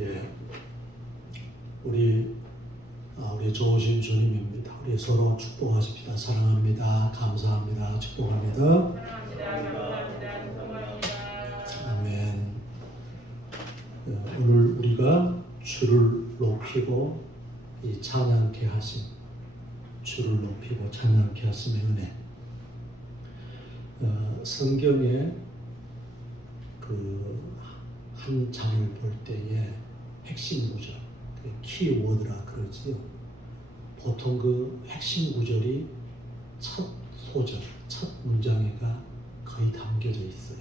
예, 우리 좋으신 주님입니다. 우리 서로 축복하십시다. 사랑합니다. 감사합니다. 축복합니다. 아멘. 오늘 우리가 주를 높이고 이 찬양케 하심, 주를 높이고 찬양케 하심의 은혜. 성경에 한 장을 볼 때에 핵심 구절, 키워드라 그러지요. 보통 그 핵심 구절이 첫 소절, 첫 문장에가 거의 담겨져 있어요.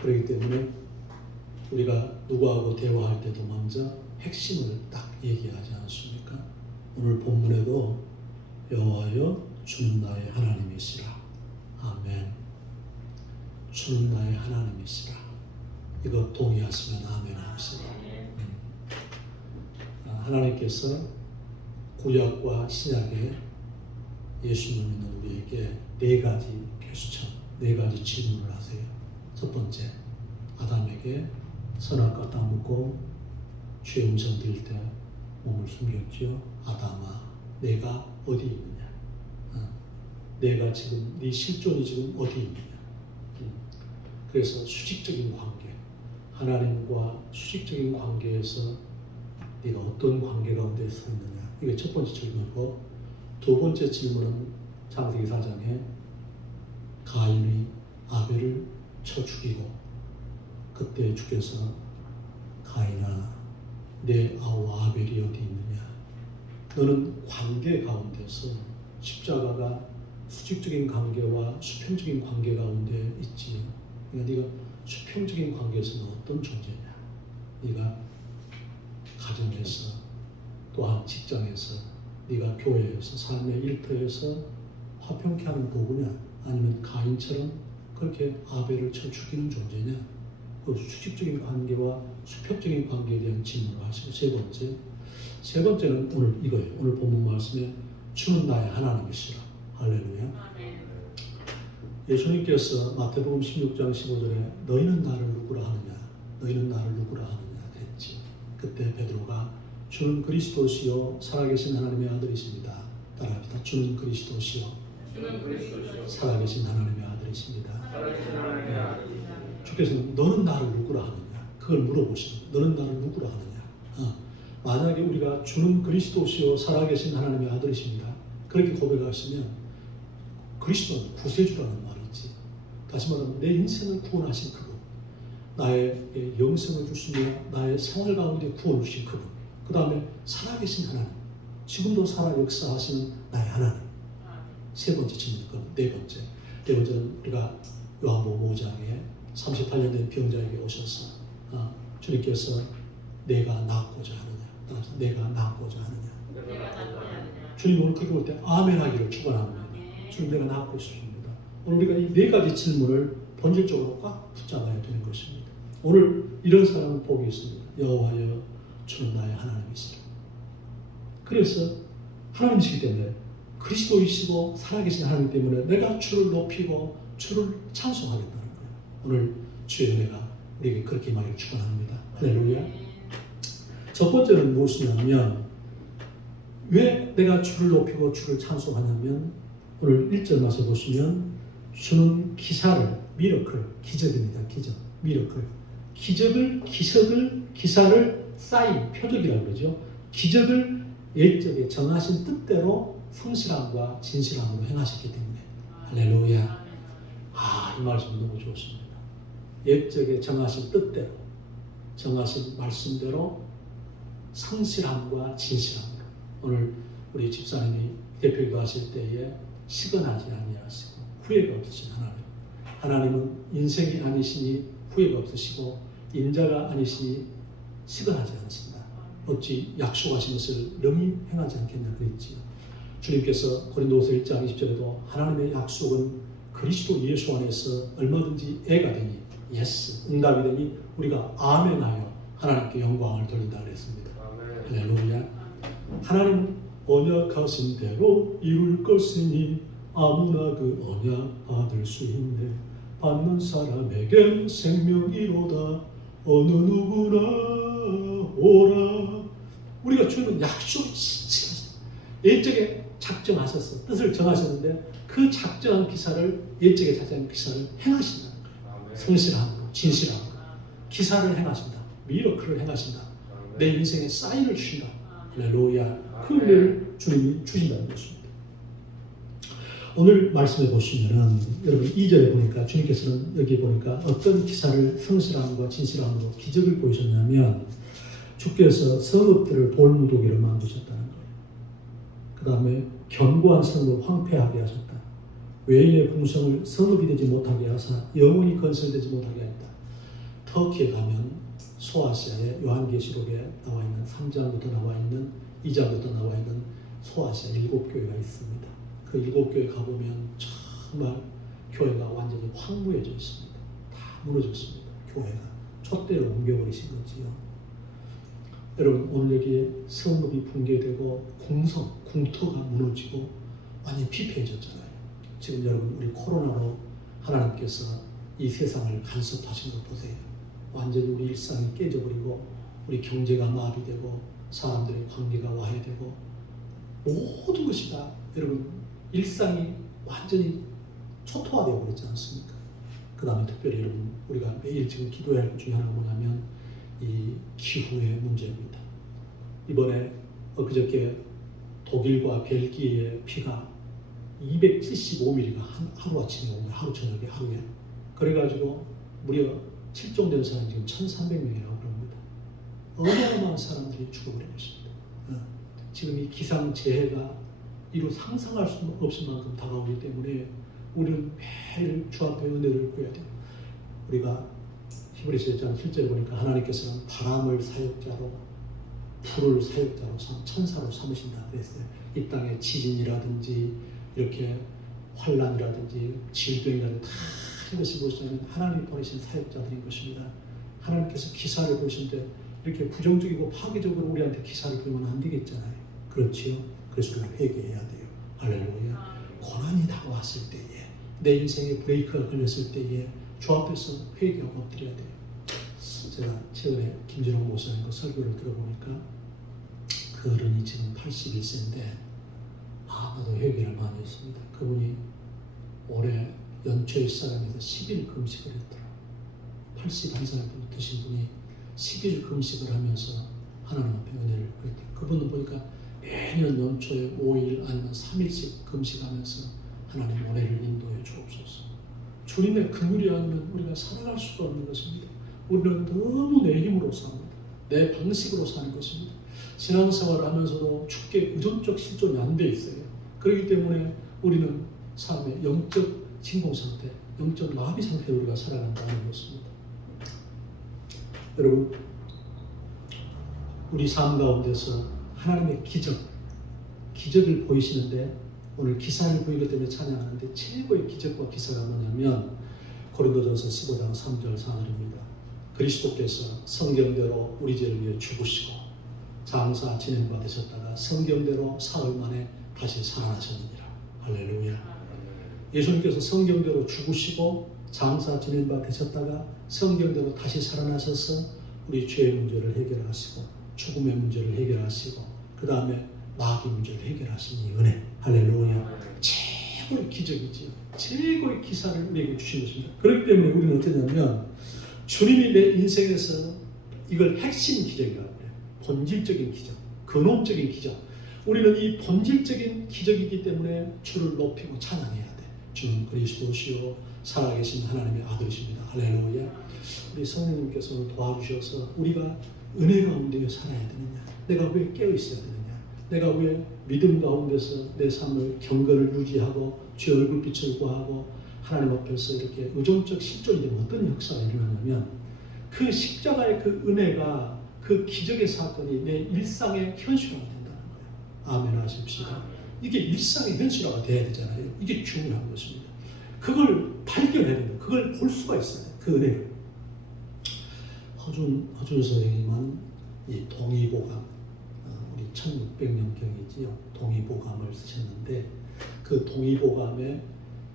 그렇기 때문에 우리가 누구하고 대화할 때도 먼저 핵심을 딱 얘기하지 않습니까? 오늘 본문에도 여호와여 주는 나의 하나님이시라. 아멘. 주는 나의 하나님이시라. 이거 동의하시면 아멘 합시다. 하나님께서 구약과 신약에 예수님을 믿는 우리에게 네 가지 퀘스천, 네 가지 질문을 하세요. 첫 번째, 아담에게 선악과 따먹고 죄 음성 들을 때 몸을 숨겼죠. 아담아, 내가 어디 있느냐? 내가 지금 네 실존이 지금 어디 있느냐? 그래서 수직적인 관계, 하나님과 수직적인 관계에서 네가 어떤 관계 가운데 서 있느냐? 이게 첫 번째 질문이고, 두 번째 질문은 창세기 4장에 가인이 아벨을 쳐 죽이고, 그때 주께서 가인아, 내 아우 아벨이 어디 있느냐? 너는 관계 가운데서 십자가가 수직적인 관계와 수평적인 관계 가운데 있지. 그러니까 네가 수평적인 관계에서는 어떤 존재냐? 네가 가정에서, 또한 직장에서, 네가 교회에서, 삶의 일터에서 화평케 하는 도구냐? 아니면 가인처럼 그렇게 아벨을 쳐 죽이는 존재냐? 그 수직적인 관계와 수평적인 관계에 대한 질문을 하시고, 세 번째는 오늘 이거예요. 오늘 본문 말씀에 주는 나의 하나님이시라. 할렐루야. 예수님께서 마태복음 16장 15절에 너희는 나를 누구라 하느냐? 너희는 나를 누구라 하느냐? 그랬지. 그때 베드로가 주는 그리스도시요 살아계신 하나님의 아들이십니다. 따라합니다. 주는 그리스도시요 살아계신 하나님의 아들이십니다. 주께서는 너는 나를 누구라 하느냐? 그걸 물어보시는 거예요. 너는 나를 누구라 하느냐? 만약에 우리가 주는 그리스도시요 살아계신 하나님의 아들이십니다. 그렇게 고백하시면 그리스도는 구세주라는 말이지. 다시 말하면 내 인생을 구원하신 그분, 나의 영생을 주시며 나의 생활 가운데 구원을 주신 그분, 그 다음에 살아계신 하나님, 지금도 살아 역사하시는 나의 하나님. 세 번째 질문이고, 네 번째는 우리가 요한복음 5장에 38년 된 병자에게 오셔서 주님께서 내가 낫고자 하느냐? 내가 낫고자 하느냐? 주님 오늘 그렇게 볼 때 아멘 하기를 축원합니다. 주님 내가 낫고 싶습니다. 오늘 우리가 이 네 가지 질문을 본질적으로 꽉 붙잡아야 되는 것입니다. 오늘 이런 사람은 복이 있습니다. 여호와여 주는 나의 하나님이시라. 그래서 하나님이시기 때문에 그리스도이시고 살아계신 하나님 때문에 내가 주를 높이고 주를 찬송하겠다는 거예요. 오늘 주의 은혜가 우리에게 그렇게 말을 축원합니다. 할렐루야. 첫 번째는 무엇이냐면, 왜 내가 주를 높이고 주를 찬송하냐면, 오늘 1절 말씀 보시면 주는 기사를, 미러클, 기적입니다. 기적, 미러클. 기사를 사인, 표적이라고 그러죠. 기적을 옛적에 정하신 뜻대로 성실함과 진실함으로 행하셨기 때문에. 할렐루야. 이 말씀 너무 좋습니다. 옛적에 정하신 뜻대로, 정하신 말씀대로 성실함과 진실함으로. 오늘 우리 집사님이 대표기도 하실 때에 시건하지 아니하시고 후회가 없으신 하나님. 하나님은 인생이 아니시니 후회가 없으시고 인자가 아니시니 시건하지 않으신다. 어찌 약속하신 것을 능히 행하지 않겠냐 그랬지요. 주님께서 고린도후서 1장 20절에도 하나님의 약속은 그리스도 예수 안에서 얼마든지 애가 되니, 예스, 응답이 되니 우리가 아멘하여 하나님께 영광을 돌린다 그랬습니다. 할렐루야. 하나님은 언약하신 대로 이룰 것이니 아무나 그 언약 받을 수 있네. 받는 사람에겐 생명이로다. 어느 누구나 오라. 우리가 주는 약속이 진짜 옛적에 작정하셨어. 뜻을 정하셨는데 그 작정한 기사를 옛적에 작정한 기사를 행하신다는 거예요. 성실한 거, 진실한 거. 기사를 행하신다. 미러클을 행하신다. 내 인생에 사인을 주신다. 할렐루야. 그 은혜를 주님이 주신다는 것입니다. 오늘 말씀해 보시면은 여러분 2절에 보니까 주님께서는 여기 보니까 어떤 기사를 성실함과 진실함으로 기적을 보이셨냐면 주께서 성읍들을 돌무더기로 만드셨다는 거예요. 그 다음에 견고한 성을 황폐하게 하셨다. 외인의 궁성을 성읍이 되지 못하게 하사 영원히 건설되지 못하게 했다. 터키에 가면 소아시아의 요한계시록에 나와 있는 3장부터 나와 있는 2장부터 나와 있는 소아시아 7교회가 있습니다. 그 7교회 가보면 정말 교회가 완전히 황무해져 있습니다. 다 무너졌습니다. 교회가 촛대로 옮겨버리신 거지요. 여러분 오늘 여기에 성읍이 붕괴되고 궁터가 무너지고 완전히 피폐해졌잖아요. 지금 여러분 우리 코로나로 하나님께서 이 세상을 간섭하신 거 보세요. 완전히 우리 일상이 깨져버리고 우리 경제가 마비되고 사람들의 관계가 와해되고 모든 것이 다 여러분 일상이 완전히 초토화되어 버렸지 않습니까? 그 다음에 특별히 여러분 우리가 매일 지금 기도해야 할 것 중에 하나가 뭐냐면 이 기후의 문제입니다. 이번에 엊그저께 독일과 벨기에의 비가 275mm가 하루아침에 온 거예요. 하루 저녁에 하루에. 그래가지고 무려 실종된 사람이 지금 1,300명이라고 그럽니다. 어마어마한 사람들이 죽어버린 것입니다. 지금 이 기상재해가 이루 상상할 수 없을 만큼 다가오기 때문에 우리는 매일 주 앞에 은혜를 구해야 돼요. 우리가 히브리서 1장 7절에 보니까 하나님께서는 바람을 사역자로 불을 사역자로 천사로 삼으신다 그랬어요. 이 땅에 지진이라든지 이렇게 환란이라든지 질병이라든지 다 이것이 무엇이냐면 하나님이 보내신 사역자들인 것입니다. 하나님께서 기사를 보시는데 이렇게 부정적이고 파괴적으로 우리한테 기사를 보면 안 되겠잖아요. 그렇지요? 그래서 우리가 회개해야 돼요. 할렐루야. 고난이 다가왔을 때에 내 인생에 브레이크가 걸렸을 때에 주 앞에서 회개하고 엎드려야 돼요. 제가 최근에 김진홍 목사님 그 설교를 들어보니까 그 어른이 지금 81세인데 아마도 회개를 많이 했습니다. 그분이 올해 연초의 사람에서 10일 금식을 했더라고요. 81살 드신 분이 10일 금식을 하면서 하나님 앞에 은혜를 구했대요. 그분은 보니까 매년 연초에 5일 아니면 3일씩 금식하면서 하나님 은혜를 인도해 주옵소서. 주님의 그물이 아니면 우리가 살아갈 수가 없는 것입니다. 우리는 너무 내 힘으로 삽니다. 내 방식으로 사는 것입니다. 신앙생활을 하면서도 주께 의존적 실존이 안 돼 있어요. 그렇기 때문에 우리는 삶의 영적 진공 상태, 영적 마비 상태로 우리가 살아간다는 것입니다. 여러분, 우리 삶 가운데서 하나님의 기적을 보이시는데 오늘 기사를 보이기 때문에 찬양하는데 최고의 기적과 기사가 뭐냐면 고린도전서 15장 3절 4절입니다. 그리스도께서 성경대로 우리 죄를 위해 죽으시고 장사 진행받으셨다가 성경대로 사흘 만에 다시 살아나셨느니라. 할렐루야. 예수님께서 성경대로 죽으시고 장사 진행받으셨다가 성경대로 다시 살아나셔서 우리 죄의 문제를 해결하시고 죽음의 문제를 해결하시고 그 다음에 마귀 문제를 해결하시니 은혜. 할렐루야. 최고의 기적이지요. 최고의 기사를 우리에게 주신 것입니다. 그렇기 때문에 우리는 어쩌냐면 주님이 내 인생에서 이걸 핵심 기적이라고 해요. 본질적인 기적, 근원적인 기적. 우리는 이 본질적인 기적이기 때문에 주를 높이고 찬양해야 돼. 주는 그리스도시요 살아계신 하나님의 아들이십니다. 할렐루야. 우리 성령님께서 도와주셔서 우리가 은혜 가운데 살아야 되느냐? 내가 왜 깨어 있어야 되느냐? 내가 왜 믿음 가운데서 내 삶을 경건을 유지하고 주의 얼굴빛을 구하고 하나님 앞에서 이렇게 의존적 실존이 되면 어떤 역사가 일어나냐면 그 십자가의 그 은혜가 그 기적의 사건이 내 일상의 현실화가 된다는 거예요. 아멘 하십시오. 이게 일상의 현실화가 돼야 되잖아요. 이게 중요한 것입니다. 그걸 발견해야 됩니다. 그걸 볼 수가 있어요. 그 은혜를. 허준 선생님은 이 동의보감, 우리 1600년경이지요. 동의보감을 쓰셨는데 그 동의보감에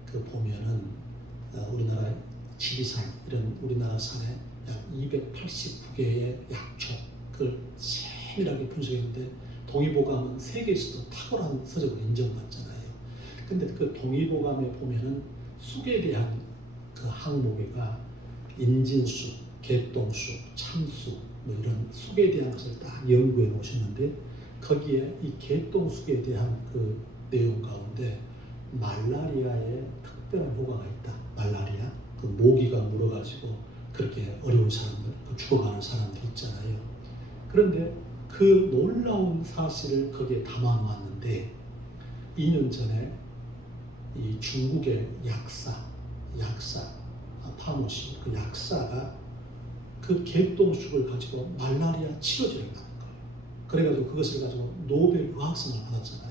그 보면은 우리나라 지리산 이런 우리나라 산에 약 289개의 약초, 그걸 세밀하게 분석했는데 동의보감은 세계에서도 탁월한 서적으로 인정받잖아요. 근데 그 동의보감에 보면은 쑥에 대한 그 항목에가 인진쑥, 개똥쑥, 참쑥 뭐 이런 쑥에 대한 것을 딱 연구해 놓으셨는데 거기에 이 개똥쑥에 대한 그 내용 가운데 말라리아에 특별한 효과가 있다. 말라리아, 그 모기가 물어가지고 그렇게 어려운 사람들, 죽어가는 사람들 있잖아요. 그런데 그 놀라운 사실을 거기에 담아 놓았는데 2년 전에 이 중국의 약사 파모시 그 약사가 그 개똥쑥을 가지고 말라리아 치료제를 만든 거예요. 그래가지고 그것을 가지고 노벨 의학상을 받았잖아요.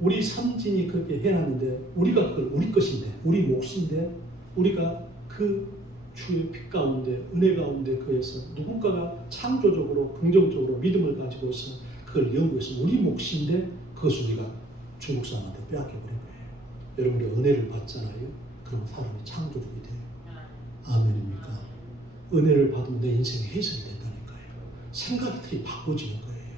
우리 선진이 그렇게 해놨는데 우리가 그걸 우리 것인데 우리 몫인데 우리가 그 주의 빛 가운데 은혜 가운데 그에서 누군가가 창조적으로 긍정적으로 믿음을 가지고서 그걸 연구해서 우리 몫인데 그것을 우리가 중국 사람한테 빼앗겨버린 거예요. 여러분 우리가 은혜를 받잖아요. 그럼 사람이 창조적이 돼요. 아멘입니까? 은혜를 받으면 내 인생이 해석이 된다니까요. 생각이 틀이 바꿔지는 거예요.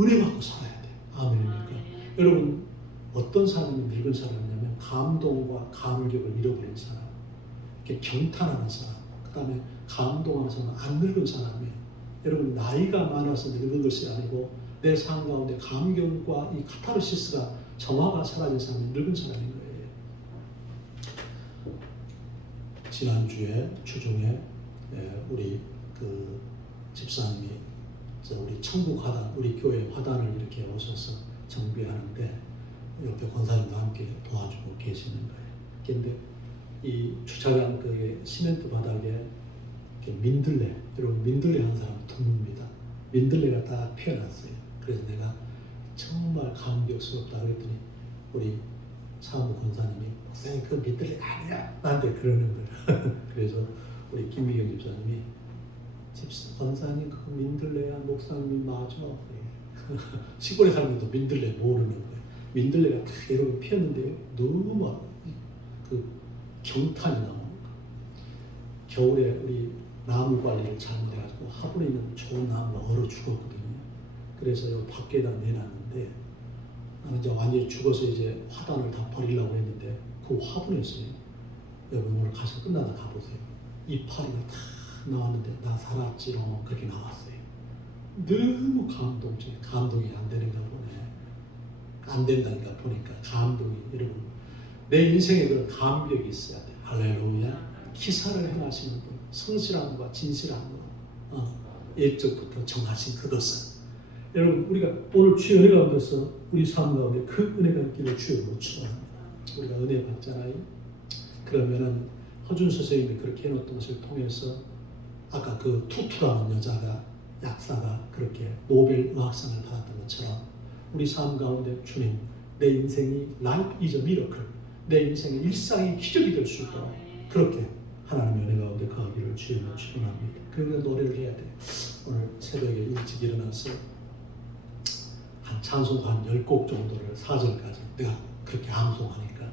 은혜 받고 살아야 돼요. 아멘입니까? 여러분 어떤 사람이 늙은 사람이냐면 감동과 감격을 잃어버린 사람, 이렇게 경탄하는 사람, 그 다음에 감동하는 사람은 안 늙은 사람이에요. 여러분 나이가 많아서 늙은 것이 아니고 내 삶 가운데 감격과 이 카타르시스가 정화가 사라진 사람이 늙은 사람인 거예요. 지난주에 주중에 우리 그 집사님이 우리 천국 화단, 우리 교회 화단을 이렇게 오셔서 정비하는데 옆에 권사님도 함께 도와주고 계시는 거예요. 그런데 이 주차장 그 시멘트 바닥에 이렇게 민들레, 여러분 민들레 한 사람 드뭅니다. 민들레가 딱 피어났어요. 그래서 내가 정말 감격스럽다 그랬더니 우리 사무 권사님이 목사님 그 민들레 아니야 나한테 그러는 거예요. 그래서 우리 김미경 집사님이 권사님 그 민들레야 목사님이 맞아. 시골에 사는 것도 민들레 모르는 거예요. 민들레가 다 이렇게 피었는데 너무 그 경탄이 나오는 거예요. 겨울에 우리 나무 관리를 잘못해가지고 화분에 있는 좋은 나무가 얼어 죽었거든요. 그래서 여기 밖에다 내놨는데 나는 이제 완전히 죽어서 이제 화단을 다 버리려고 했는데 그 화분에서요. 여러분 오늘 가서 끝나다 가보세요. 이파리가 다 나왔는데 나 살았지롱 그렇게 나왔어요. 너무 감동이 안 되는가 보네. 안 된다니까 보니까 감동이 여러분 내 인생에 그런 감격이 있어야 돼. 할렐루야. 기사를 행하시는 분, 성실함과 진실함으로 옛적부터 정하신 그것은 여러분 우리가 오늘 주의 은혜 가운데서 우리 삶 가운데 그 은혜가 있기를 주의 못 축원합니다. 우리가 은혜 받잖아요. 그러면은 허준 선생님이 그렇게 해놓던 것을 통해서 아까 그 투투라는 여자가 약사가 그렇게 노벨 의학상을 받았던 것처럼 우리 삶 가운데 주님 내 인생이 life is a miracle 내 인생의 일상이 기적이 될 수 있도록 그렇게 하나님의 은혜 가운데 거하기를 주님을 축원합니다. 그러면 노래를 해야 돼요. 오늘 새벽에 일찍 일어나서 한 찬송 한 10곡 정도를 4절까지 내가 그렇게 암송하니까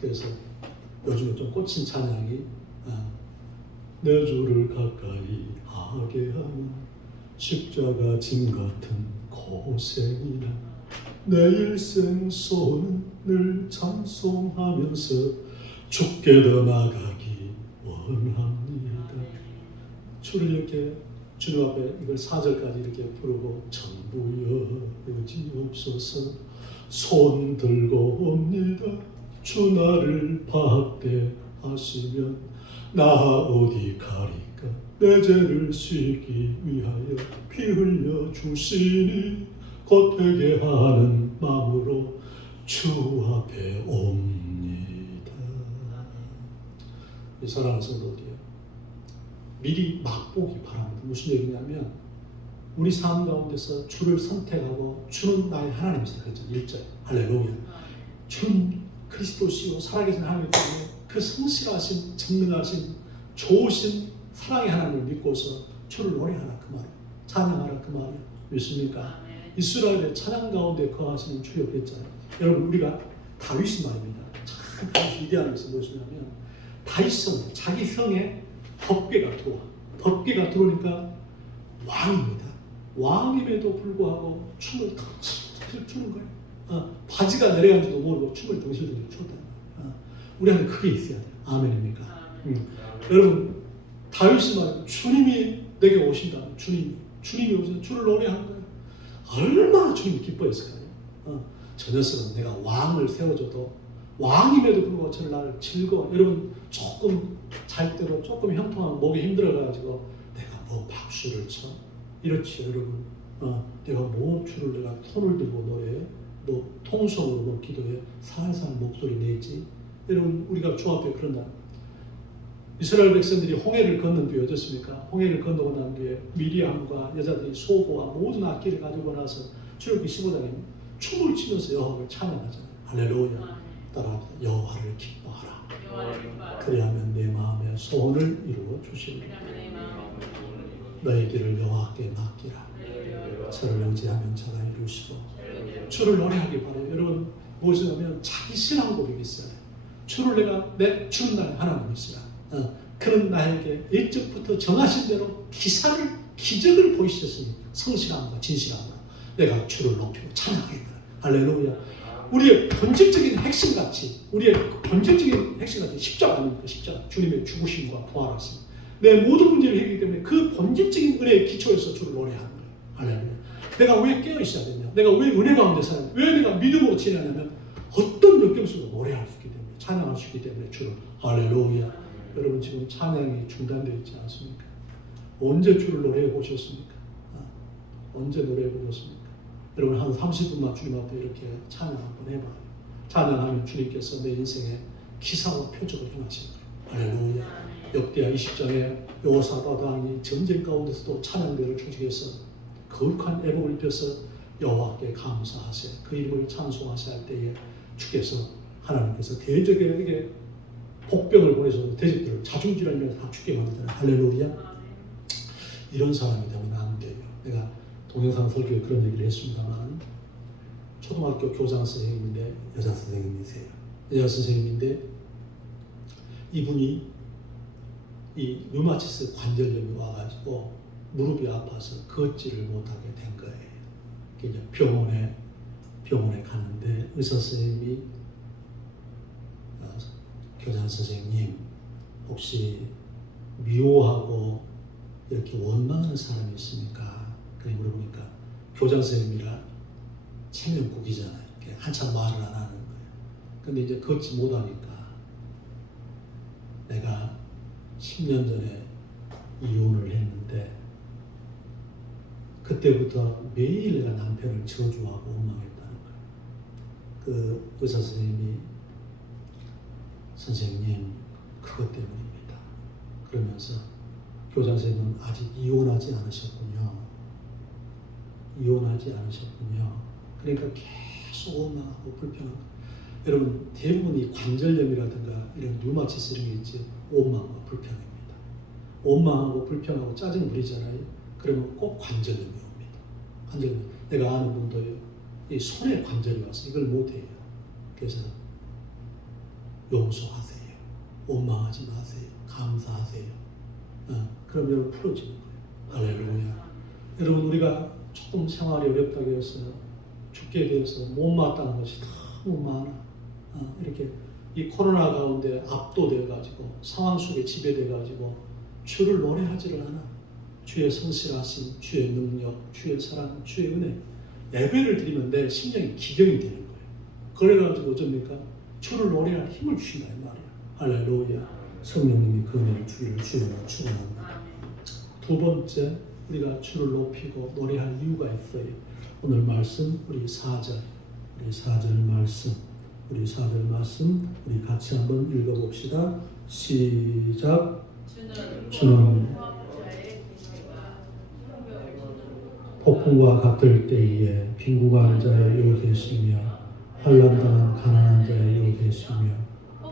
그래서 요즘에 좀 꽂힌 찬양이 내 주를 가까이 하게 하는 십자가 짐 같은 고생이나 내 일생 소원은 늘 찬송하면서 주께 더 나가기 원합니다. 주를 이렇게 주님 앞에 이걸 4절까지 이렇게 부르고 전부여 의지없어서 손 들고 옵니다. 주 나를 박대하시면 나 어디 가리까 내 죄를 씻기 위하여 피 흘려 주시니 곧 회개하는 마음으로 주 앞에 옵니다. 사랑하는 성도들이요, 미리 맛보기 바랍니다. 무슨 얘기냐면 우리 삶 가운데서 주를 선택하고 주는 나의 하나님이시다 그랬죠. 1절 할렐루야. 주는 그리스도시요 살아계신 하나님 때문에 그 성실하신 전능하신 좋으신 사랑의 하나님을 믿고서 주를 노래하라 그 말이에요. 찬양하라 그 말이에요. 믿습니까? 이스라엘의 찬양 가운데 거하시는 주여 그랬잖아요. 여러분 우리가 다윗이 말입니다. 참 다윗이 위대한 것은 무엇이냐면 다윗 성, 자기 성에 법궤가 들어와. 법궤가 들어오니까 왕입니다. 왕임에도 불구하고 춤을 덩실덩실 추는 거예요. 바지가 내려간지도 모르고 춤을 덩실덩실 췄다. 우리 안에 그게 있어야 돼요. 아멘입니까? 여러분, 다윗이 말이에요. 주님이 내게 오신다. 주님이 오셔서 주를 노래하는 거예요. 얼마나 주님이 기뻐했을까요? 저 녀석은 내가 왕을 세워줘도 왕임에도 불구하고 저를 나를 즐거워. 여러분, 조금 잘 때도 조금 형통하면 목이 힘들어가지고 내가 뭐 박수를 쳐? 이렇지, 여러분. 내가 뭐 주를 내가 톤을 들고 노래해? 뭐 통성으로 뭐 기도해? 살살 목소리 내지? 여러분, 우리가 주 앞에 그런다. 이스라엘 백성들이 홍해를 건넌 뒤에 어떻습니까? 홍해를 건너고 난 뒤에 미리암과 여자들이 소고와 모든 악기를 가지고 나서 출애굽기 15장에 춤을 추면서 여호와를 찬양하잖아요. 할렐루야. 따라 여호와를 기뻐하라. 그리하면 내 마음의 소원을 이루어 주시리라. 너희 길을 여호와께 맡기라. 저를 의지하면 저가 이루시고. 주를 노래하기 바라요. 여러분, 무엇이냐면 자기 신앙 고백이 있어요. 주를 내 주는 날 하나님 있으라. 그는 나에게 일찍부터 정하신 대로 기적을 보이셨으니 성실함과 진실함으로 내가 주를 높이고 찬양하겠다. 할렐루야. 우리의 본질적인 핵심같이 십자가 아닙니까? 십자가. 주님의 죽으심과 부활하심. 내 모든 문제를 해결하기 때문에 그 본질적인 은혜의 기초에서 주를 노래하는 거예요. 할렐루야. 내가 왜 깨어 있어야 되냐? 내가 왜 은혜 가운데 살아야 왜 내가 믿음으로 지내냐면 어떤 역경 속에서 노래할 수 있기 때문에, 찬양할 수 있기 때문에 주를. 할렐루야. 여러분, 지금 찬양이 중단되어 있지 않습니까? 언제 주를 노래해 보셨습니까? 언제 노래해 보셨습니까? 여러분, 한 30분만 주님 앞에 이렇게 찬양 한번 해봐요. 찬양하면 주님께서 내 인생의 기사와 표적을 행하시는 거예요. 할렐루야. 역대하 20장에 여호사밧 왕이 전쟁 가운데서도 찬양대를 조직해서 거룩한 애복을 입혀서 여호와께 감사하세, 그 이름을 찬송하세 할 때에 주께서, 하나님께서 대적에게 복병을 보내서 대적들을 자중질환이라서 다 죽게 만들잖아요. 할렐루야. 이런 사람이 되면 안 돼요. 내가 동영상 설교에 그런 얘기를 했습니다만, 초등학교 교장 선생님인데 여자 선생님이세요. 여자 선생님인데 이분이 이 류마티스 관절염이 와가지고 무릎이 아파서 걷지를 못하게 된 거예요. 이제 병원에 갔는데 의사 선생님이 교장 선생님, 혹시 미워하고 이렇게 원망하는 사람이 있습니까? 그래 물어보니까 교장 선생님이라 체면국이잖아요. 한참 말을 안 하는 거예요. 근데 이제 걷지 못하니까 내가 10년 전에 이혼을 했는데 그때부터 매일 내가 남편을 저주하고 원망했다는 거예요. 그 의사 선생님이 선생님, 그것 때문입니다. 그러면서 교장 선생님은 아직 이혼하지 않으셨군요. 그러니까 계속 원망하고 불평하고. 여러분, 대부분 이 관절염이라든가 이런 류마티스 이런 게 있지, 원망과 불평입니다. 원망하고 불평하고 짜증 부리잖아요. 그러면 꼭 관절염이 옵니다. 관절염. 내가 아는 분도요, 이 손에 관절이 와서 이걸 못해요. 그래서 용서하세요. 원망하지 마세요. 감사하세요. 그럼 여러분 풀어지는 거예요. 할렐루야. 여러분, 우리가 조금 생활이 어렵다고 해서 죽게 되어서 못마땅한 것이 너무 많아. 이렇게 이 코로나 가운데 압도되어가지고 상황 속에 지배돼가지고 주를 노래하지를 않아. 주의 성실하심, 주의 능력, 주의 사랑, 주의 은혜. 예배를 드리면 내 심령이 기경이 되는 거예요. 그래가지고 어쩝니까? 주를 노래할 힘을 주신다 이 말이야. 할렐루야. 성령님이 그 은혜를 주기를 주여로 축원합니다. 두 번째, 우리가 주를 높이고 노래할 이유가 있어요. 오늘 말씀 우리 4절 말씀 우리 같이 한번 읽어봅시다. 시작. 주는 폭풍과 같을 때에 빈궁한 자의 요새시며 환난당한 가난한 자의 요새시며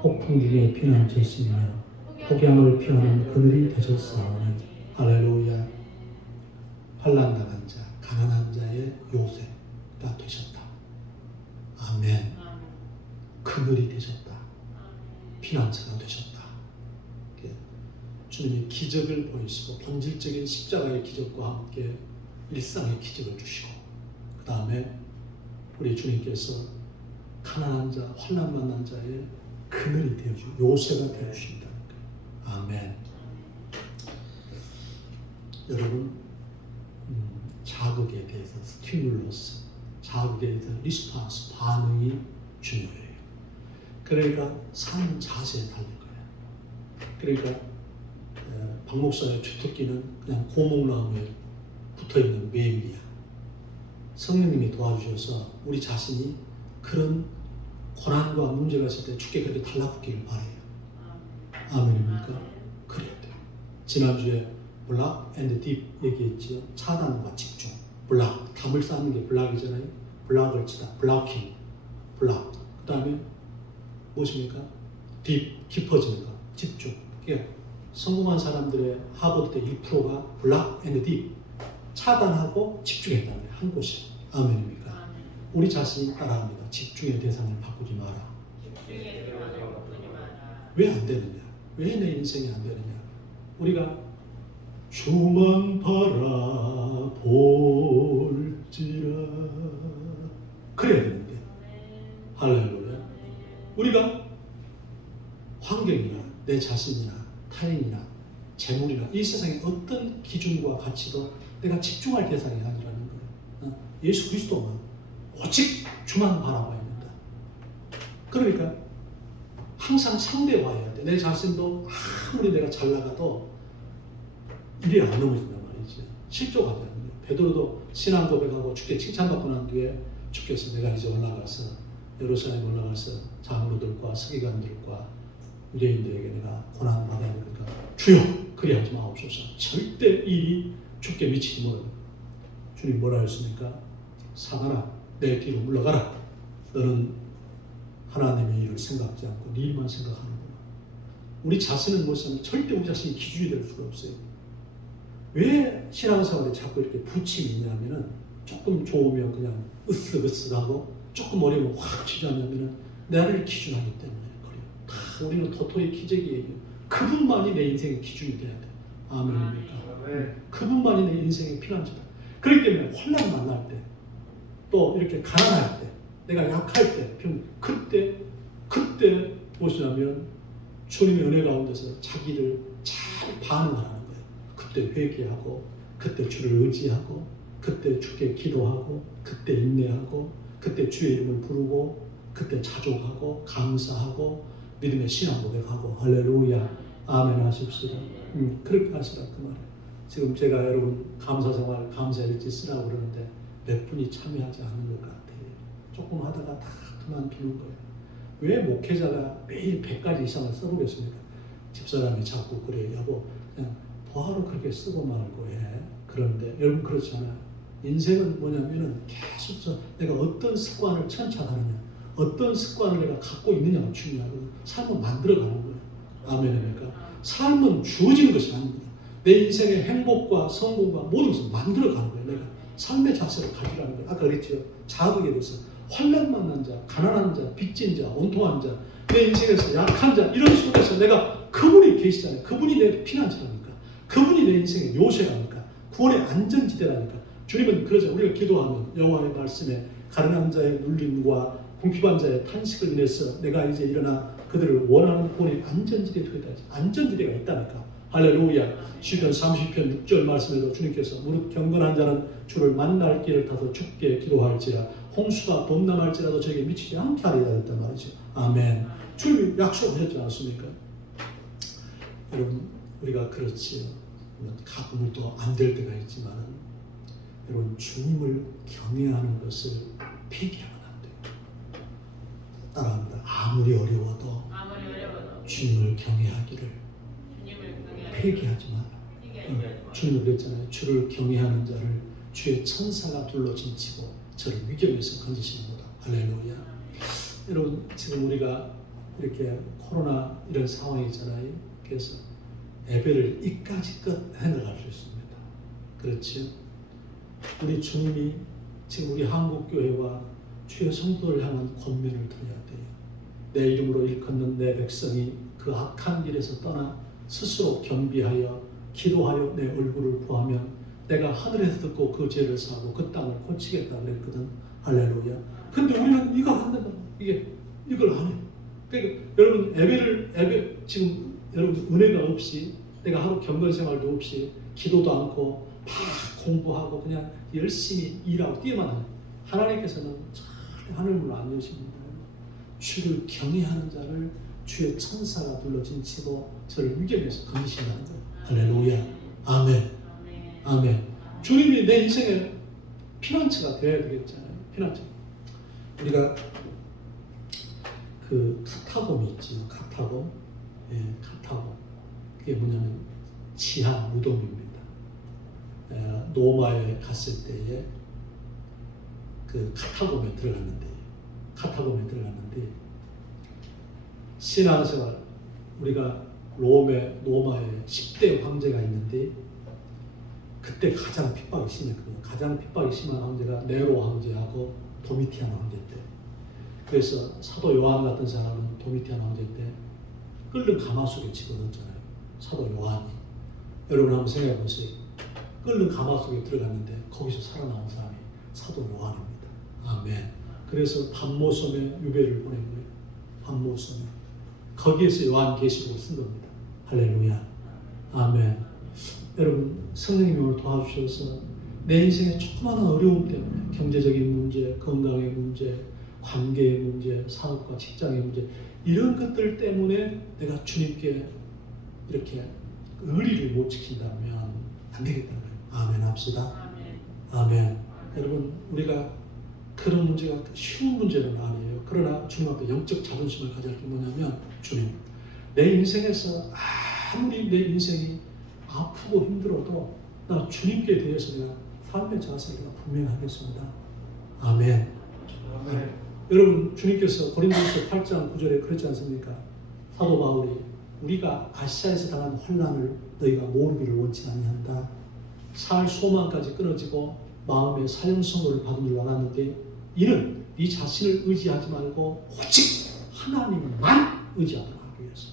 폭풍 중에 피난처시며 폭염을 피하는 그늘이 되셨사오니. 할렐루야. 환난당한 자, 가난한 자의 요새가 되셨다. 아멘. 그늘이 되셨다. 피난처가 되셨다. 주님이 기적을 보이시고 본질적인 십자가의 기적과 함께 일상의 기적을 주시고 그 다음에 우리 주님께서 가난한 자, 환난 만난 자의 그늘이 되어주고 요새가 되어주신다는 거예요. 아멘. 여러분 자극에 대해서 스티뮬러스, 자극에 대해서 리스폰스, 반응이 중요해요. 그러니까 삶 자세에 달린 거예요. 그러니까 박 목사의 주특기는 그냥 고목나무에 붙어있는 매미야. 성령님이 도와주셔서 우리 자신이 그런 고난과 문제가 있을 때 주께 그렇게 달라붙기를 바라요. 아멘입니까? 그래야 돼요. 지난주에 블락 앤드 딥 얘기했죠. 차단과 집중. 블락, 담을 쌓는 게 블락이잖아요. 블락을 치다. 블락킹. 블락. 그 다음에 무엇입니까? 딥, 깊어지는 거. 집중. 그러니까 성공한 사람들의 하버드 때 1%가 블락 앤드 딥. 차단하고 집중했다는 거예요. 한 곳에. 아멘입니까? 우리 자신이 따라합니다. 집중의 대상을 바꾸지 마라. 왜 안 되느냐? 왜 내 인생이 안 되느냐? 우리가 주만 바라볼지라 그래야 되는데 할렐루야. 우리가 환경이나 내 자신이나 타인이나 재물이나 이 세상의 어떤 기준과 가치도 내가 집중할 대상이 아니라는 거예요. 예수 그리스도만 오직 주만 바라봐야 된다. 그러니까 항상 상대와야 돼. 내 자신도 아무리 내가 잘 나가도 일이 안 넘어진단 말이지. 실족하지 않는 거예요. 베드로도 신앙 고백하고 주께 칭찬받고 난 뒤에 주께서 내가 이제 올라가서 예루살렘 올라가서 장로들과 서기관들과 유대인들에게 내가 고난 받아야 되니까 주여 그리하지 마옵소서. 절대 일이 주께 미치지 못하고 주님 뭐라 했습니까? 사단아 내 뒤로 물러가라. 너는 하나님의 일을 생각지 않고 네 일만 생각하는구나. 우리 자신은 무엇이냐면 절대 우리 자신이 기준이 될 수가 없어요. 왜 신앙생활에 자꾸 이렇게 부침이 있냐면은 조금 좋으면 그냥 으쓱으쓱하고 조금 어려우면 확 치저하냐면은 나를 기준하기 때문에 그래요. 다 우리는 도토리 기적이에요. 그분만이 내 인생의 기준이 돼야 돼. 아멘입니까? 그분만이 내 인생의 피난처다. 그렇기 때문에 환난 만날 때 또 이렇게 가난할 때 내가 약할 때 그때 무엇이냐면 주님의 은혜 가운데서 자기를 잘 반응하라는 거예요. 그때 회개하고 그때 주를 의지하고 그때 주께 기도하고 그때 인내하고 그때 주의 이름을 부르고 그때 자족하고 감사하고 믿음의 신앙 고백하고 할렐루야 아멘 하십시다. 그렇게 하시라 그 말이에요. 지금 제가 여러분 감사생활 감사일지 쓰라고 그러는데 몇 분이 참여하지 않는 것 같아요. 조금 하다가 다 그만두는 거예요. 왜 목회자가 매일 100가지 이상을 써보겠습니까? 집사람이 자꾸 그래 여보 그냥 뭐하러 그렇게 쓰고 말고 해. 그런데 여러분 그렇잖아요. 인생은 뭐냐면은 계속 내가 어떤 습관을 천착하느냐 어떤 습관을 내가 갖고 있느냐가 중요하고 삶을 만들어가는 거예요. 아멘입니까? 삶은 주어지는 것이 아닙니다. 내 인생의 행복과 성공과 모든 것을 만들어가는 거예요. 내가 삶의 자세를 가지라는 거예요. 아까 그랬죠. 자극에 대해서 환난 만난 자, 가난한 자, 빚진 자, 온통한 자, 내 인생에서 약한 자 이런 속에서 내가 그분이 계시잖아요. 그분이 내 피난처라니까. 그분이 내 인생의 요새라니까. 구원의 안전지대라니까. 주님은 그러죠. 우리가 기도하면 여호와의 말씀에 가난한 자의 눌림과 궁핍한 자의 탄식을 인해서 내가 이제 일어나 그들을 원하는 구원의 안전지대에 두겠다. 안전지대가 있다니까. 할렐루야. 시편 30편 6절 말씀에도 주님께서 무릇 경건한 자는 주를 만날 길을 타서 주께 기도할지라 홍수가 범람할지라도 저에게 미치지 않게 하리라 했단 말이죠. 아멘. 주님이 약속하셨지 않습니까? 여러분 우리가 그렇지요. 가끔은 또 안 될 때가 있지만 여러분 주님을 경외하는 것을 폐기하면 안 돼요. 따라합니다. 아무리 어려워도 주님을 경외하기를 폐기하지 마라. 주님은 그랬잖아요. 주를 경외하는 자를 주의 천사가 둘러진치고 저를 위험에서 건지시는구나. 할렐루야. 여러분 지금 우리가 이렇게 코로나 이런 상황이잖아요. 그래서 예배를 이까지껏 해나갈 수 있습니다. 그렇지? 우리 주님이 지금 우리 한국교회와 주의 성도를 향한 권면을 드려야 돼요. 내 이름으로 일컫는 내 백성이 그 악한 길에서 떠나 스스로 겸비하여 기도하여 내 얼굴을 구하면 내가 하늘에서 듣고 그 죄를 사하고 그 땅을 고치겠다 그랬거든. 할렐루야. 근데 우리는 이거 안 된다. 이걸 안 해. 그러니까 여러분 예배 지금 여러분 은혜가 없이 내가 하루 경건 생활도 없이 기도도 않고 막 공부하고 그냥 열심히 일하고 뛰어만 하는 하나님께서는 절대 하늘문을 안 여십니다. 주를 경외하는 자를 주의 천사가 둘러진치고 저를 위경에서 건지신다는 거예요. 할렐루야. 아멘. 아멘. 주님이 내 인생의 피난처가 되어야 되겠잖아요. 피난처. 우리가 그 카타곰이 있지. 카타곰. 예, 카타곰. 그게 뭐냐면 지하 무덤입니다. 노마에 갔을 때에 그 카타곰에 들어갔는데 신앙생활 우리가 노마에 10대 황제가 있는데 그때 가장 핍박이 심했거든요. 가장 핍박이 심한 황제가 네로 황제하고 도미티안 황제 때. 그래서 사도 요한 같은 사람은 도미티안 황제 때 끓는 가마솥에 집어넣었잖아요. 사도 요한이. 여러분 한번 생각해 보세요. 끓는 가마솥에 들어갔는데 거기서 살아나온 사람이 사도 요한입니다. 아멘. 그래서 반모섬에 유배를 보낸 거예요. 반모섬에. 거기에서 요한계시록을 쓴 겁니다. 할렐루야. 아멘. 여러분 성령님이 오늘 도와주셔서 내 인생의 조그마한 어려움 때문에 경제적인 문제, 건강의 문제, 관계의 문제, 사업과 직장의 문제 이런 것들 때문에 내가 주님께 이렇게 의리를 못 지킨다면 안 되겠다는 거예요. 아멘 합시다. 아멘. 여러분 우리가 그런 문제가 쉬운 문제는 아니에요. 그러나 주님 앞에 영적 자존심을 가질 게 뭐냐면 주님 내 인생에서 아무리 내 인생이 아프고 힘들어도 나 주님께 대해서 내가 삶의 자세를 분명히 하겠습니다. 아멘. 아멘. 여러분 주님께서 고린도후서 8장 9절에 그렇지 않습니까? 사도 바울이 우리가 아시아에서 당한 환난을 너희가 모르기를 원치 아니한다. 살 소망까지 끊어지고 마음의 사형선고를 받은 줄 알았는데 이는 네 자신을 의지하지 말고 오직 하나님만 의지하도록 하기 위해서.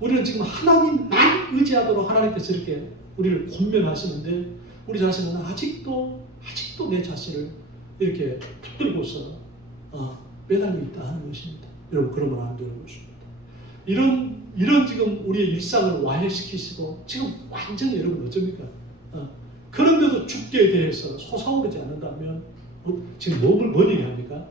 우리는 지금 하나님만 의지하도록 하나님께서 이렇게 우리를 권면하시는데 우리 자신은 아직도 내 자신을 이렇게 붙들고서 매달려 있다 하는 것입니다. 여러분 그러면 안 되는 것입니다. 이런 지금 우리의 일상을 와해시키시고 지금 완전히 여러분 어쩝니까? 그런데도 죽게 대해서 솟아오르지 않는다면 지금 뭔 얘기합니까?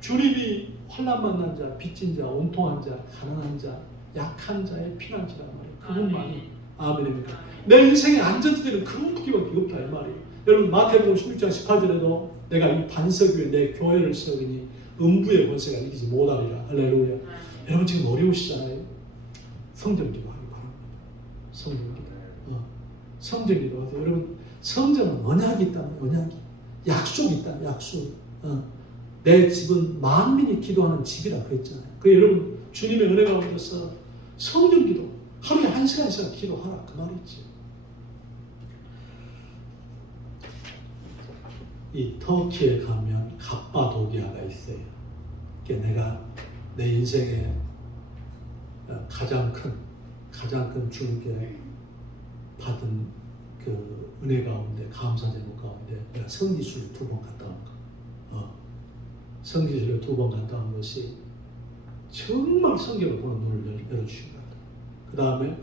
주님이 환난 만난 자, 빚진 자, 온통한 자, 가난한 자, 약한 자의 피난처란 말이에요. 그분만이 아멘입니까? 내 인생의 안전지대는 그분밖에 없다 이 말이에요. 여러분 마태복음 16장 18절에도 내가 이 반석 위에 내 교회를 세우니 음부의 권세가 이기지 못하리라. 할렐루야. 여러분 지금 어려우시잖아요. 성전기도하기 바랍니다. 성전기도. 성전기도하세요. 여러분 성전은 언약이 있다는 언약이. 약속이 있다. 약속. 내 집은 만민이 기도하는 집이라 그랬잖아요. 그 여러분 주님의 은혜 가운데서 성전기도 하루에 1시간씩 기도하라 그 말이지. 이 터키에 가면 갑바도기아가 있어요. 그게 내가 내 인생에 가장 큰 주님께 받은 그 은혜 가운데 감사 제목 가운데 내가 성지순례 2번 갔다 온 거. 성지순례 2번 갔다 온 것이 정말 성경을 보는 눈을 열어주신 것 같아요. 그 다음에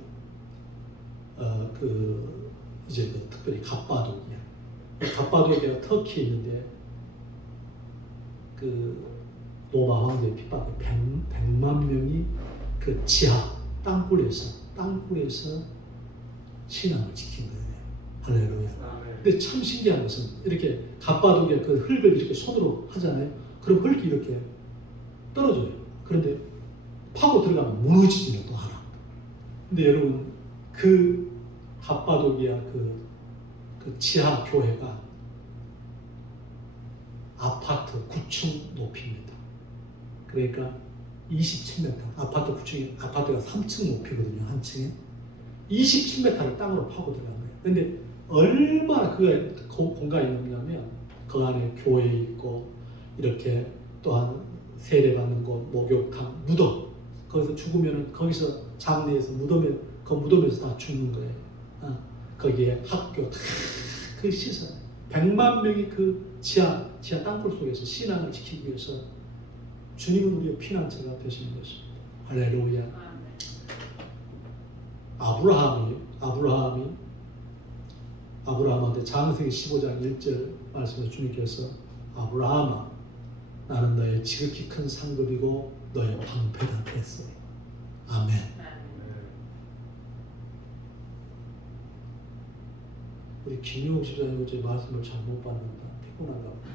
이제 특별히 갑바도기아 터키에 있는데 그 로마 황제의 핍박에 100만 명이 그 지하 땅굴에서 신앙을 지킨 거예요. 할렐루야. 근데 참 신기한 것은 이렇게 갑바도기아 그 흙을 이렇게 손으로 하잖아요. 그럼 흙이 이렇게 떨어져요. 그런데 파고 들어가면 무너지지는 또 않아. 근데 여러분 그 갑바도기아 그 지하 교회가 아파트 9층 높이입니다. 그러니까 27m, 아파트 9층이 아파트가 3층 높이거든요. 한 층에 27m를 땅으로 파고 들어간 거예요. 근데 얼마나 그 공간이 넓냐면 그 안에 교회 있고 이렇게 또한 세례받는 곳, 목욕탕, 무덤 그 거기서 죽으면은 거기서 장례에서 무덤에서 다 죽는 거예요. 거기에 학교 그 시설 100만 명이 그 지하 땅굴 속에서 신앙을 지키기 위해서 주님은 우리의 피난처가 되시는 것입니다. 할렐루야. 아브라함한테 창세기 15장 1절 말씀에 주님께서 아브라함아 나는 너의 지극히 큰 상급이고 너의 방패가 됐어. 아멘. 우리 김용욱 집사님 어제 말씀을 잘 못 받는다. 피곤한가 보다.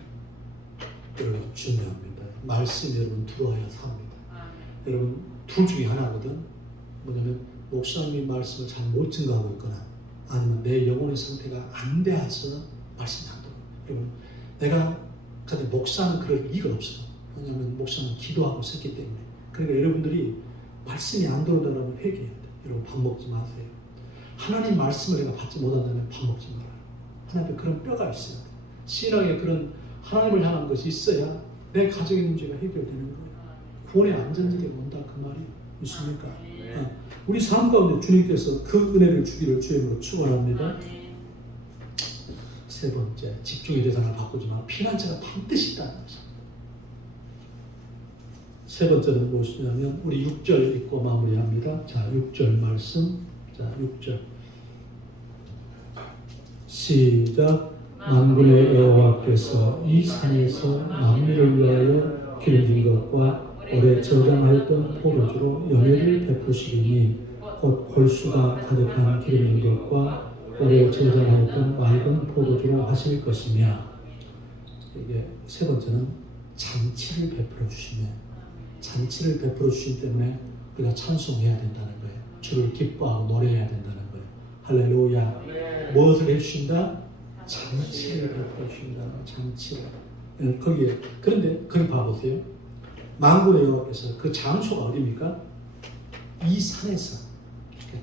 여러분 중요합니다. 말씀 여러분 들어야 삽니다. 여러분 둘 중에 하나거든. 뭐냐면 목사님이 말씀을 잘 못 증거하고 있거나 아니면 내 영혼의 상태가 안 돼서 말씀이 안 들어요. 여러분 내가 근데 목사는 그럴 이유가 없어요. 왜냐하면 목사는 기도하고 썼기 때문에. 그러니까 여러분들이 말씀이 안 들어온다면 회개해야 돼요. 여러분 밥 먹지 마세요. 하나님 말씀을 내가 받지 못한다면 밥 먹지 말아요. 하나님의 그런 뼈가 있어야 돼요. 신앙에 그런 하나님을 향한 것이 있어야 내 가정의 문제가 해결되는 거예요. 구원의 안전지대가 온다 그 말이 있습니까? 우리 삶 가운데 주님께서 그 은혜를 주기를 주님으로 축원합니다. 세 번째, 집중의 대상을 바꾸지만 피난처가 반드시 있다는 것입니다. 세 번째는 무엇이냐면 우리 6절 읽고 마무리합니다. 자, 6절 말씀. 자, 6절 시작. 만군의 여호와께서 이 산에서 만민을 위하여 기름진 것과 오래 저장하였던 포도주로 연회를 베푸시리니 곧 골수가 가득한 기름진 것과 오래 저장하였던 맑은 포도주로 하실 것이며 이게 세 번째는 잔치를 베풀어 주시며 잔치를 베풀어 주시기 때문에 우리가 찬송해야 된다는 거예요. 주를 기뻐하고 노래해야 된다는 거예요. 할렐루야. 무엇을 해주신다? 잔치를 베풀어 주신다. 잔치를. 거기에 그런데 거기 봐보세요. 만군의 여호와께서 그 장소가 어디입니까? 이 산에서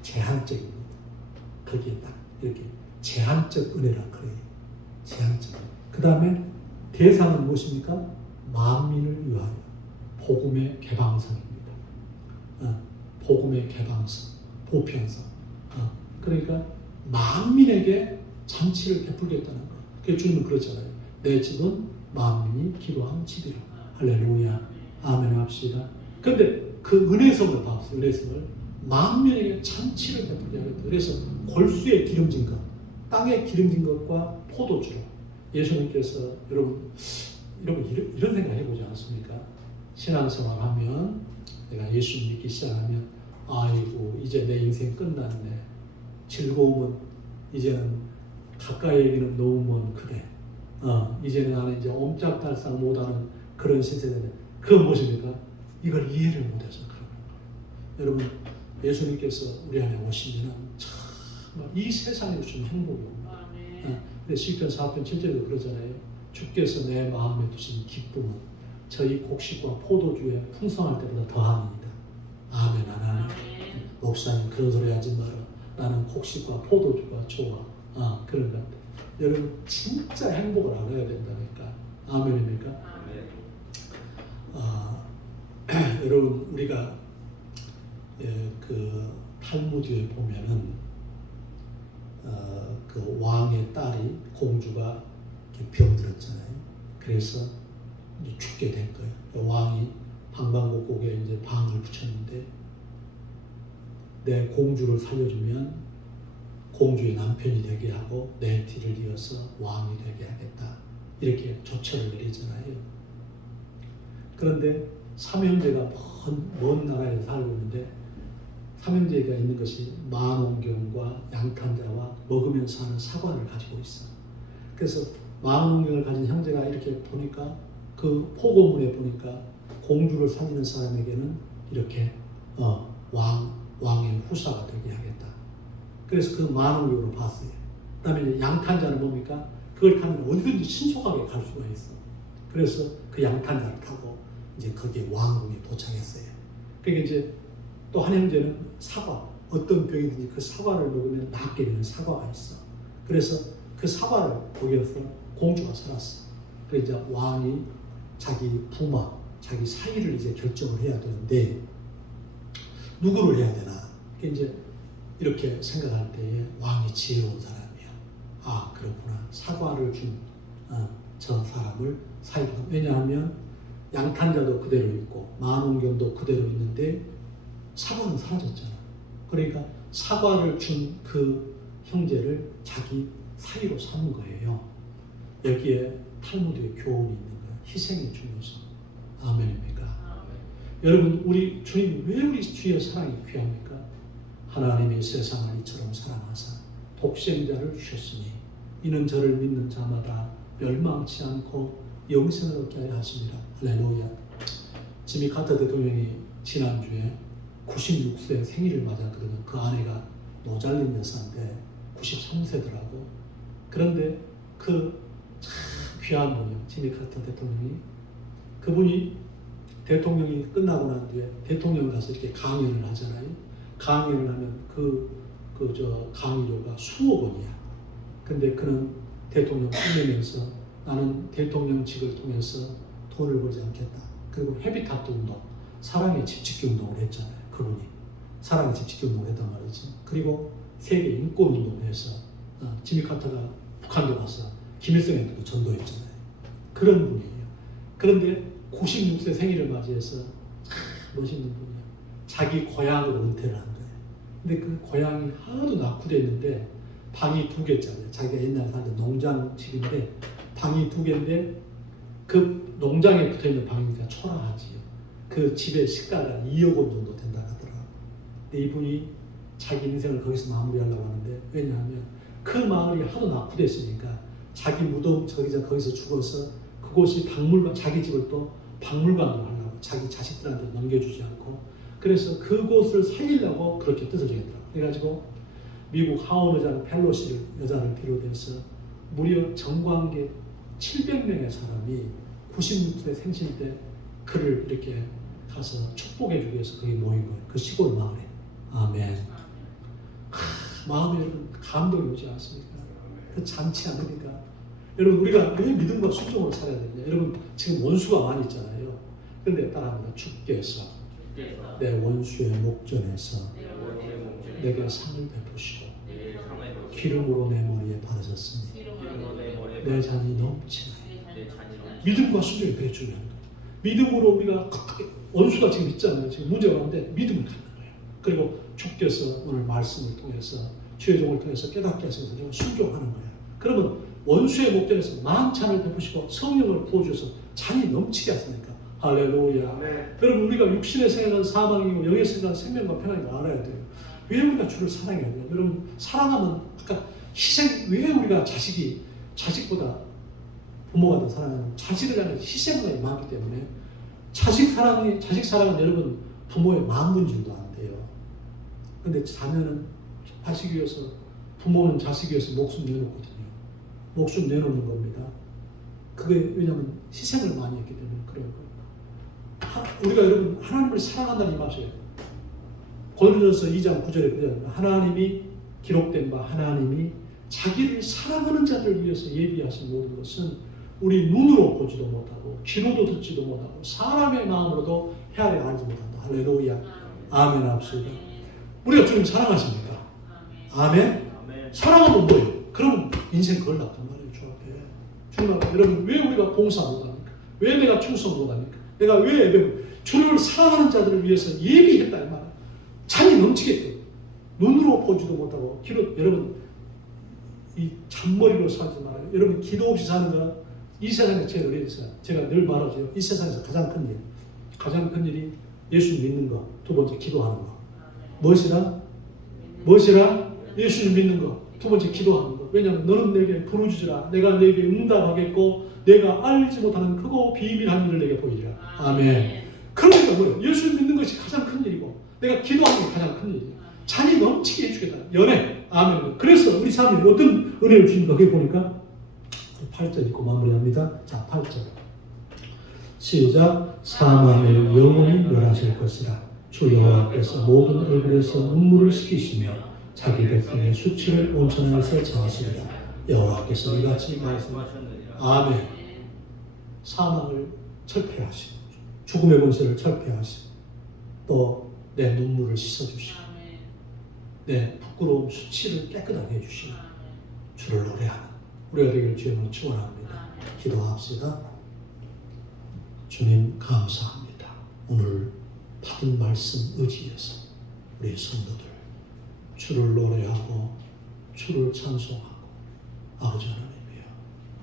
제한적입니다. 거기에 딱 이렇게 제한적 은혜라 그래요. 제한적. 그 다음에 대상은 무엇입니까? 만민을 위하여 복음의 개방성입니다. 복음의 개방성, 보편성. 그러니까 만민에게 잔치를 베풀겠다는 거예요. 그래서 주님은 그렇잖아요. 내 집은 만민이 기도하는 집이라. 할렐루야. 아멘 합시다. 그런데 그 은혜성을 봤어요. 은혜성을 만민에게 잔치를 베풀게 하겠다. 그래서 골수에 기름진 것, 땅에 기름진 것과 포도주로 예수님께서 여러분 이런 생각 해보지 않습니까? 신앙생활 하면 내가 예수 믿기 시작하면 아이고 이제 내 인생 끝났네. 즐거움은 이제는 가까이 얘기는 너무 먼 그대. 이제는 나는 이제 옴짝달싹 못하는 그런 신세대네. 그건 무엇입니까? 이걸 이해를 못해서 그러는 거예요. 여러분 예수님께서 우리 안에 오시면 참 이 세상에 주신 행복이 옵니다. 시편 4편 7절에도 그러잖아요. 주께서 내 마음에 두신 기쁨은 저희 곡식과 포도주에 풍성할 때보다 더합니다. 아멘 안 하네. 목사님 그런 소리 하지 마라. 나는 곡식과 포도주가 좋아. 그런 것 같아. 여러분 진짜 행복을 알아야 된다니까. 아멘입니까? 여러분 우리가 그 탈무드에 보면은 그 왕의 딸이 공주가 병들었잖아요. 그래서 이제 죽게 된 거예요. 왕이 방방곡곡에 이제 방을 붙였는데 내 공주를 살려주면 공주의 남편이 되게 하고 내 뒤를 이어서 왕이 되게 하겠다. 이렇게 조처를 내리잖아요. 그런데 삼형제가 먼 나라에 살고 있는데 삼형제가 있는 것이 만원경과 양탄자와 먹으면서 하는 사과를 가지고 있어. 그래서 만원경을 가진 형제가 이렇게 보니까 그 포고문에 보니까 공주를 살리는 사람에게는 이렇게 왕의 후사가 되게 하겠다. 그래서 그 만원경으로 봤어요. 그 다음에 양탄자는 뭡니까? 그걸 타면 어디든지 신속하게 갈 수가 있어. 그래서 그 양탄자를 타고 이제 거기에 왕궁에 도착했어요. 그러니까 이제 또 한 형제는 사과, 어떤 병이든지 그 사과를 먹으면 낫게 되는 사과가 있어. 그래서 그 사과를 거기에서 공주가 살았어. 그래서 이제 왕이 자기 부마, 자기 사위를 이제 결정을 해야 되는데 누구를 해야 되나? 이제 이렇게 생각할 때에 왕이 지혜로운 사람이야. 아, 그렇구나. 사과를 준 저 사람을 살리고. 왜냐하면 양탄자도 그대로 있고 만원경도 그대로 있는데 사과는 사라졌잖아. 그러니까 사과를 준 그 형제를 자기 사위로 삼은 거예요. 여기에 탈무드의 교훈이 있는 거야. 희생의 중요성. 아멘입니까? 아멘. 여러분, 우리 주님 왜 우리 주의 사랑이 귀합니까? 하나님이 세상을 이처럼 사랑하사 독생자를 주셨으니 이는 저를 믿는 자마다 멸망치 않고 영생을 얻게 하려 하십니다. 할렐루야. 지미 카터 대통령이 지난주에 96세 생일을 맞았거든요. 그 아내가 노잘린 여사인데 93세더라고. 그런데 그 참 귀한 분이요. 지미 카터 대통령이. 그분이 대통령이 끝나고 난 뒤에 대통령 가서 이렇게 강연을 하잖아요. 강연을 하면 강의료가 수억 원이야. 근데 그는 대통령 끝내면서 나는 대통령직을 통해서 돈을 벌지 않겠다. 그리고 헤비타트 운동, 사랑의 집짓기 운동을 했잖아요. 그분이 사랑의 집짓기 운동을 했단 말이지. 그리고 세계 인권 운동을 해서 지미 카터가 북한도 가서 김일성한테도 전도했잖아요. 그런 분이에요. 그런데 96세 생일을 맞이해서 멋있는 분이에요. 자기 고향으로 은퇴를 한 거예요. 근데 그 고향이 하도 낙후됐는데 방이 2개짜리예요. 자기가 옛날에 살던 농장집인데 방이 2개인데 그 농장에 붙어있는 방이니까 초라하지요. 그 집의 시가가 2억 원 정도 된다 하더라고요. 근데 이분이 자기 인생을 거기서 마무리하려고 하는데, 왜냐하면 그 마을이 하도 낙후됐으니까 자기 무덤 거기서 죽어서 그곳이 박물관, 자기 집을 또 박물관으로 하려고 자기 자식들한테 넘겨주지 않고, 그래서 그곳을 살리려고 그렇게 뜻을 정했더라고요. 그래가지고 미국 하워드 펠로시 여자를 비롯해서 무려 정관계 700명의 사람이 96세 생신 때 그를 이렇게 가서 축복해 주기 위해서 거기 모인 거예요. 그 시골 마을에. 아멘. 마음에 여러분 감동이 오지 않습니까? 그 잔치 않으니까. 여러분, 우리가 왜 믿음과 순종으로 살아야 되냐? 여러분, 지금 원수가 많이 있잖아요. 그런데 따라합니다. 주께서 내 원수의 목전에서 내게 상을 베푸시고 기름으로 내 머리에 바르셨으니 내 잔이 넘치나이. 믿음과 순종이 그래 중요한 거예요. 믿음으로 우리가 원수가 지금 있잖아요. 지금 문제가 많은데 믿음을 갖는 거예요. 그리고 주께서 오늘 말씀을 통해서 주의 종을 통해서 깨닫게 하셔서 순종하는 거예요. 그러면 원수의 목전에서 만찬을 베푸시고 성령을 부어주셔서 잔이 넘치게 하시니까. 할렐루야. 네. 여러분, 우리가 육신의 생각은 사망이고 영의 생각은 생명과 평안을 알아야 돼요. 왜 우리가 주를 사랑해야 돼요? 여러분, 사랑하면 아까 희생, 왜 우리가 자식보다 부모가 더 사랑하는, 자식을 향한 희생이 많기 때문에 자식 사랑은 여러분 부모의 만분질도 안 돼요. 근데 자녀는 자식 위해서, 부모는 자식 위해서 목숨 내놓거든요. 목숨 내놓는 겁니다. 그게 왜냐하면 희생을 많이 했기 때문에 그래요. 우리가 여러분 하나님을 사랑한다는 이 맛이에요. 고린도전서 2장 9절에 그래요. 하나님이 기록된 바 하나님이 자기를 사랑하는 자들을 위해서 예비하신 모든 것은 우리 눈으로 보지도 못하고 귀로도 듣지도 못하고 사람의 마음으로도 헤아려 알지 못한다. 할렐루야. 아멘 합시다. 우리가 주님 사랑하십니까? 아멘. 사랑하면 뭐예요? 그럼 인생 걸락단 말이에요. 주 앞에. 주님 앞에. 여러분, 왜 우리가 봉사 못합니까? 왜 내가 충성 못합니까? 내가 왜 예배, 주를 사랑하는 자들을 위해서 예비했다 이 말이에요. 잔이 넘치게끔. 눈으로 보지도 못하고 귀로. 여러분, 이 잔머리로 살지 말아요. 여러분, 기도 없이 사는 거 이 세상에 제일 어려워요. 제가 늘 말하죠. 이 세상에서 가장 큰 일이 예수 믿는 거. 두 번째, 기도하는 거. 무엇이라? 예수를 믿는 거. 두 번째, 기도하는 거. 왜냐하면 너는 내게 부르짖으라. 내가 내게 응답하겠고 내가 알지 못하는 크고 비밀한 일을 내게 보이리라. 아멘. 그러니까 뭐예요? 예수를 믿는 것이 가장 큰 일이고 내가 기도하는 게 가장 큰 일이에요. 잔이 넘치게 해주겠다. 연애. 아멘. 그래서 우리 삶에 어떤 은혜를 주십니까? 거기 보니까 8절 읽고 마무리합니다. 자, 8절. 시작. 사망을 영원히 멸하실 것이라. 주 여호와께서 모든 얼굴에서 눈물을 씻기시며 자기 백성의 수치를 온천에서 제하시리라. 여호와께서 이같이 말씀하셨느니라. 아멘. 사망을 철폐하시고 죽음의 권세를 철폐하시고 또 내 눈물을 씻어주시고 아멘. 내 부끄러움 수치를 깨끗하게 해주시고 아멘. 주를 노래하는 우리가 되기를 주님으로 축원합니다. 아멘. 기도합시다. 주님 감사합니다. 오늘 받은 말씀 의지해서 우리 성도들 주를 노래하고 주를 찬송하고 아버지 하나님이여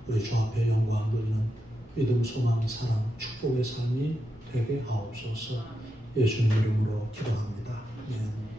우리 주 앞에 영광 돌리는 믿음, 소망, 사랑, 축복의 삶이 되게 하옵소서. 예수님 이름으로 기도합니다. 아멘.